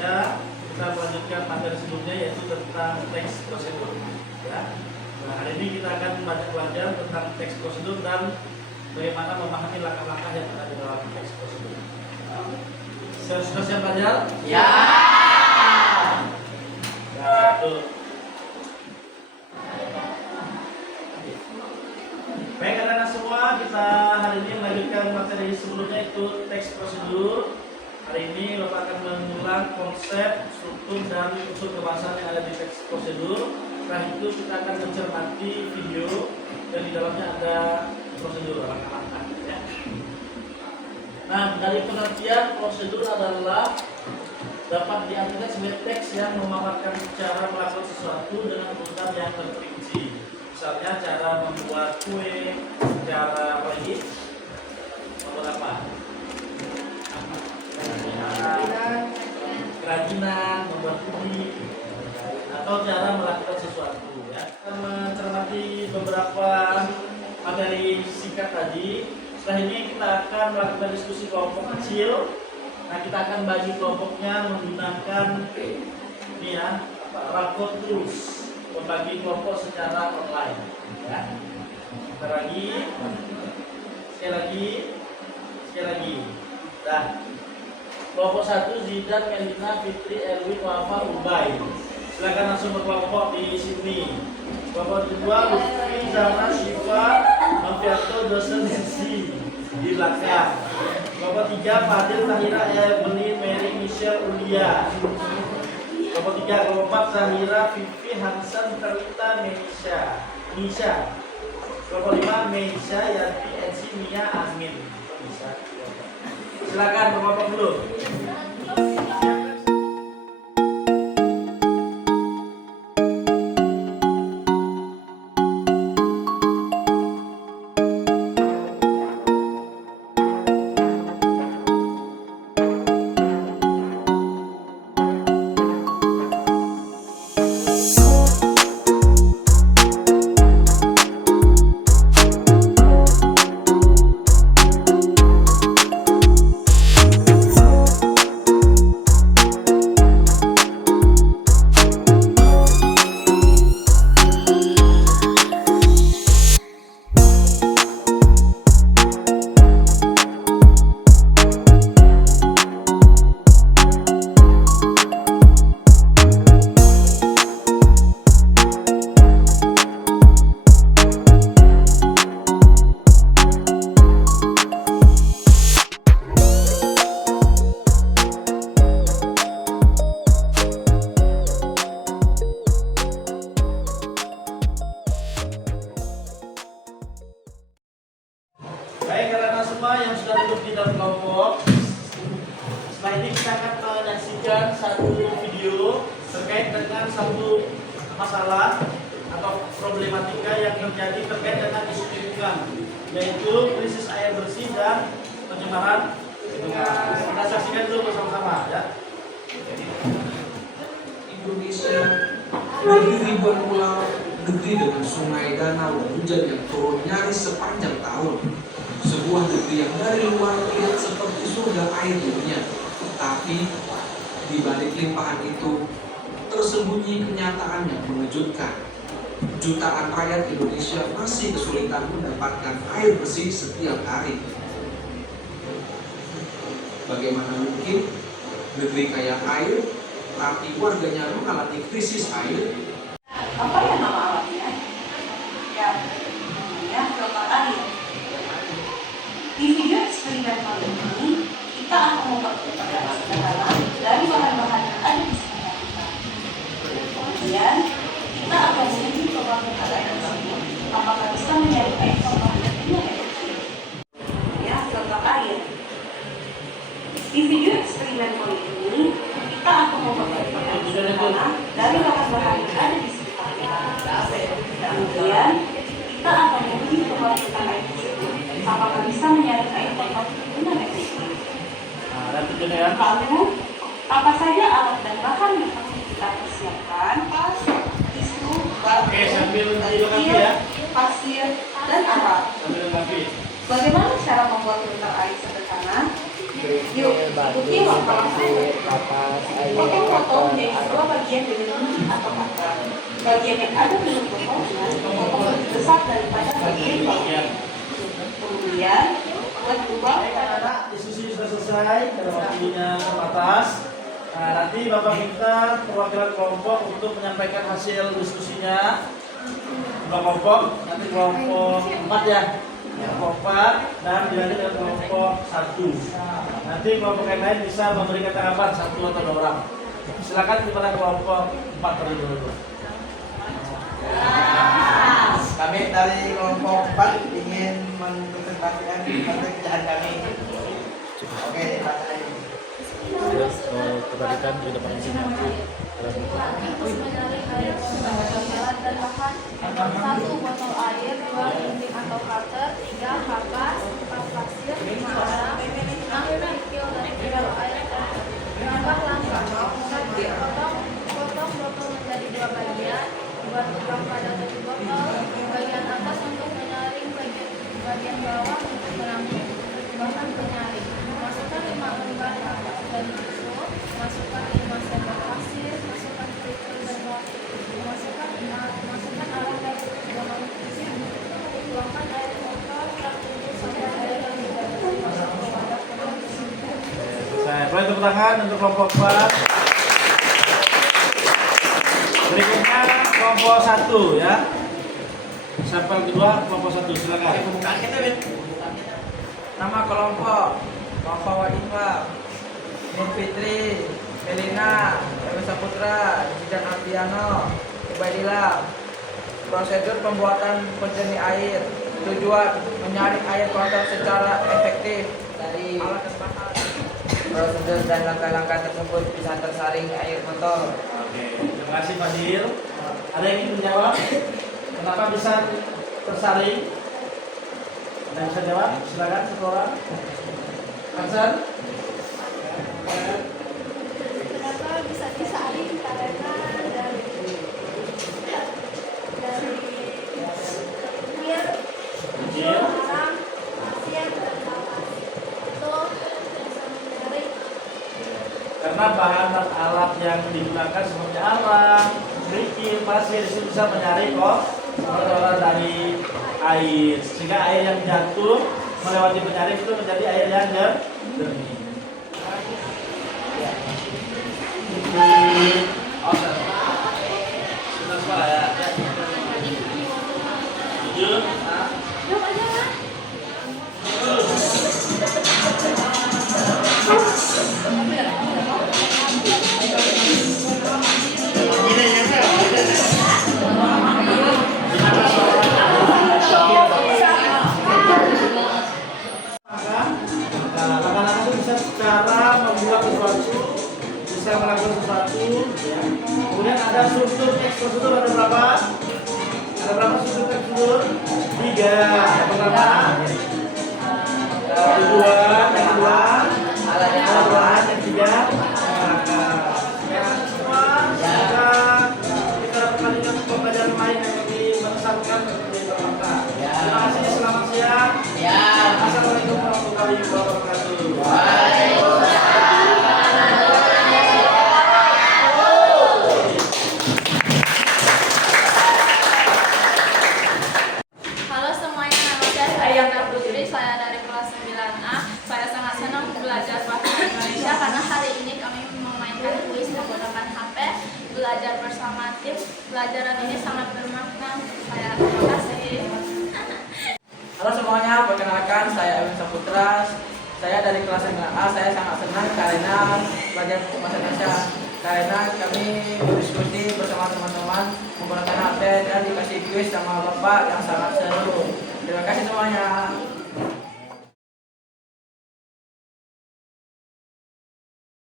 Indonesia kita melanjutkan materi sebelumnya yaitu tentang teks prosedur. Ya. Nah, hari ini kita akan belajar tentang teks prosedur dan bagaimana memahami langkah-langkah yang ada di dalam teks prosedur. Sudah siap belajar? Ya. Satu. Baik anak-anak semua, kita hari ini melanjutkan materi sebelumnya itu teks prosedur. Hari ini Bapak akan mengulang konsep, struktur, dan unsur kebahasaan yang ada di teks prosedur. Setelah itu kita akan mencermati video yang di dalamnya ada prosedur langkah-langkah. Ya. Nah, dari pengertian prosedur adalah dapat diartikan sebagai teks yang memaparkan cara melakukan sesuatu dengan urutan yang terperinci. Misalnya cara membuat kue, cara apa lagi? Membuat apa? Kerajinan, membuat puding, atau cara melakukan sesuatu. Ya. Kita mencermati beberapa materi singkat tadi. Setelah ini kita akan melakukan diskusi kelompok kecil. Nah, kita akan bagi kelompoknya menggunakan ini ya, raport tools, membagi kelompok secara online. Ya. Sekali lagi. Dah. Kelompok 1 Zidan, Melina, Fitri, Erwin, Wafa, Ubay. Silakan langsung berkelompok di sini. Kelompok 2 Lutfi, Zara, Syifa, Novianto, dosen sisi di belakang. Kelompok 3 Fadil, Tahira, Evelyn, Mary, Michelle, Ulia. Kelompok 3 kelompok 4 Zahira, Vivi, Hansan, Terita, Misha. Kelompok 5 Meisha, Yanti, Ensi, Mia, Amin. Silakan berkelompok dulu. Baik, karena semua yang sudah duduk di dalam kelompok, setelah ini kita akan menyaksikan satu video terkait dengan satu masalah atau problematika yang terjadi terkait dengan isu lingkungan, yaitu krisis air bersih dan pencemaran lingkungan. Kita saksikan dulu bersama-sama ya. Indonesia memiliki ribuan pulau, negeri dengan sungai, danau, dan hujan yang turun nyaris sepanjang tahun. Sebuah negeri yang dari luar terlihat seperti surga air dunia, tapi di balik limpahan itu tersembunyi kenyataan yang mengejutkan. Jutaan rakyat Indonesia masih kesulitan mendapatkan air bersih setiap hari. Bagaimana mungkin negeri kaya air, tapi warganya mengalami krisis air? Apa ya nama alatnya? Ya, namanya filter air. Di video eksperimen kali ini, kita akan memperlihatkan sederhana dari bahan-bahan yang ada di sekitar kita. Kemudian, kita akan menguji probabilitas air tersebut, apakah bisa menjadi air filter dengan efektif. Ya, filter air. Di video eksperimen kali ini, kita akan memperlihatkan sederhana dari bahan-bahan yang ada di sekitar kita. Kemudian, kita akan menguji probabilitas air tersebut, apakah bisa menjadi air filter dengan efektif. Lalu, apa saja alat dan bahan yang perlu kita persiapkan? Tisu, batu, pasir, dan arak. Bagaimana cara membuat filter air sederhana? Yuk, ikuti langkah-langkah. Potong-potong menjadi dua bagian dari kunci atau kakak. Bagian yang ada dalam potongnya potong lebih besar daripada bagian bawah. Kemudian buat dua. Anak-anak, diskusi sudah selesai karena waktunya terbatas. Nah, nanti Bapak minta perwakilan kelompok untuk menyampaikan hasil diskusinya. Dua kelompok, nanti kelompok 4 ya. Kelompok 4 dan dilanjut dengan kelompok 1. Nanti kelompok yang lain bisa memberikan tanggapan 1 atau 2 orang. Silakan kepada kelompok 4 terlebih dahulu. Kami dari kelompok 4 ingin mempresentasikan pekerjaan kami. Oke, dibacain. Kebalikan di depan sini. Menarik air alat dan bahan 1 botol air, 2 gunting atau cutter, 3 kapas, 4 pasir, 5 garam, 6 kerikil dan 3 air. Menambah langkah. 1. Potong botol menjadi 2 bagian. Buat lubang pada tutup botol. Bagian atas untuk menyaring, bagian bawah untuk menampung. Bahan penyaring. Masukkan 5 lembar kapas dan tisu. Masukkan 5 sendok pasir. Masukkan kerikil dan batu. Masukkan alat dan bawang putih. Tuangkan air botol. Tunggu sampai air yang dibalut masuk ke wadah pengisi. Saya boleh tepuk tangan untuk kelompok 4. Berikutnya kelompok 1 ya. Sampel kedua kelompok 1, silakan. Pembukaan kita, Ben. Nama kelompok Wafa Islam, Nur Fitri, Melina, Ewa Saputra, Zidan Ardiano, Ubaidillah. Prosedur pembuatan penjernih air. Tujuan menyaring air kotor secara efektif dari alat dan bahan. Prosedur dan langkah-langkah tersebut bisa tersaring air kotor. Oke, terima kasih Pak Dil. Ada yang ingin menjawab? Kenapa bisa tersaring? Ada yang bisa jawab? Silakan satu orang. Hasan. Kenapa bisa disaring? Karena dari air, garam, pasir, dan kapas itu bisa menyaring. Karena bahan dan alat yang digunakan seperti arang, kerikil, pasir itu bisa menyaring kotoran dari air, sehingga air yang jatuh melewati penyaring itu menjadi air yang jernih. Sudah semua ya. Jujur. Anak-anak itu bisa secara membuat sesuatu, bisa melakukan sesuatu, ya. Kemudian ada struktur X prosedur ada berapa? Ada berapa struktur X prosedur? 3. Yang pertama, tujuan, yang kedua, alat yang ketiga, ya, semua sudah kita perhatikan pembelajaran lain yang lebih mengesankan lebih bermanfaat. Terima kasih, selamat siang. Assalamualaikum warahmatullahi wabarakatuh. Halo semuanya, nama saya Ayana Putri, saya dari kelas 9A. Saya sangat senang belajar bahasa Indonesia karena hari ini kami memainkan kuis menggunakan HP, belajar bersama tim. Pelajaran ini sangat bermakna untuk saya. Terima kasih. Halo semuanya, perkenalkan saya Ewa Saputra. Saya dari kelas 9A. Saya sangat senang karena belajar bahasa Indonesia. Karena kami berdiskusi bersama teman-teman menggunakan HP dan dikasih kuis sama bapak yang sangat seru. Terima kasih semuanya.